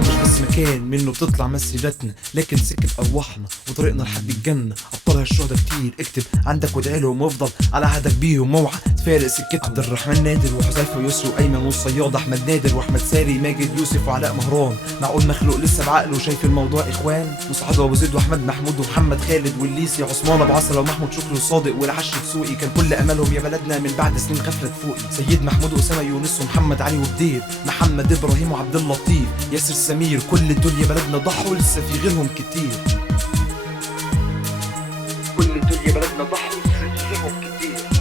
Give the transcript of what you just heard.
مش بس مكان منه بتطلع مسيرتنا، لكن سكة أرواحنا وطريقنا لحد الجنة. أبطالها الشهداء كتير، اكتب عندك وادعي لهم وافضل على عهدك بيهم، اوعى تفارق سكتهم. عبد الرحمن نادر وحذيفة ويسري وأيمن والصياد، أحمد نادر وأحمد ساري، ماجد يوسف وعلاء مهران. معقول مخلوق لسه بعقله شايف الموضوع إخوان؟ مسعد وأبو زيد وأحمد محمود ومحمد خالد والليسي، عثمان أبو عصر ومحمود شكري وصادق والعش دسوقي، كان كل أملهم يا بلدنا من بعد سنين غفلت فوقي. سيد محمود وأسامة يونس ومحمد علي وبدير، محمد إبراهيم وعبد اللطيف، ياسر سمير، كل دول يا بلدنا ضحوا لسه في غيرهم كتير. كل دول يا بلدنا ضحوا لسه في غيرهم كتير.